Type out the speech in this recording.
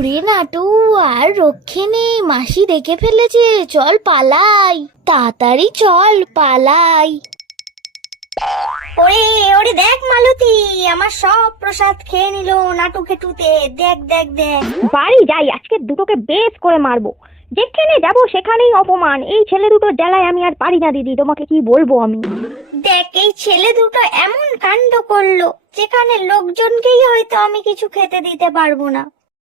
ওরে নাটু, আর রক্ষে নেই, মাসি দেখে ফেলেছে, চল পালাই, তাড়াতাড়ি চল পালাই। ওরে ওরে দেখ মালতী, আমার সব প্রসাদ খেয়ে নিল নাটু খেটুতে। দেখ দেখ দেখ। বাড়ি যাই, আজকে দুটোকে বেশ করে মারবো। যেখানে যাবো সেখানেই অপমান। এই ছেলে দুটোর জ্বালায় আমি আর পারি না দিদি, তোমাকে কি বলবো আমি। দেখ এই ছেলে দুটো এমন কাণ্ড করলো, যেখানে লোকজনকেই হয়তো আমি কিছু খেতে দিতে পারবো না।